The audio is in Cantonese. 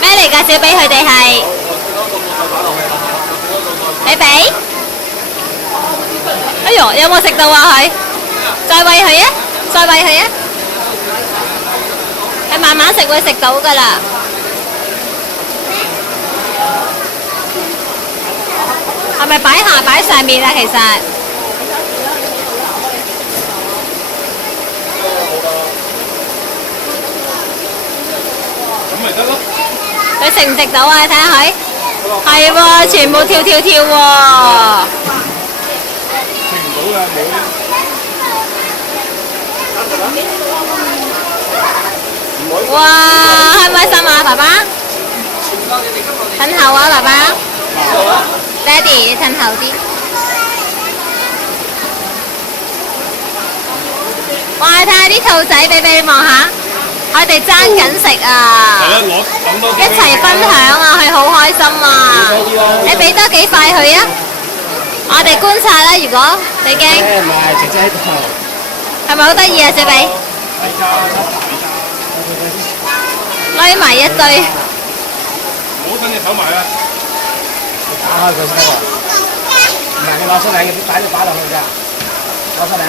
咩嚟㗎？小比佢哋係你俾？哎呦，有冇食到啊佢？再餵佢啊！再餵佢啊！佢慢慢食會食到㗎啦。係咪擺下擺上面啊？其實咁咪得咯。佢食唔食到啊？睇下佢，係喎，全部跳跳跳喎。食唔到㗎，冇。哇，開唔開心啊，爸爸？褪後啊，爸爸。爹哋，你褪後啲。哇！睇下啲兔仔，俾你望下，我哋爭緊食啊！係啊，攞多一齊分享啊，佢好開心啊！你俾多幾塊佢啊！我哋觀察啦，如果你驚。唔係，姐姐喺度。係咪好得意啊，小比？係㗎，拉埋一堆。唔好伸隻手埋啊！打開佢先得喎。唔係，你攞出嚟，擺落去㗎。攞出嚟啊！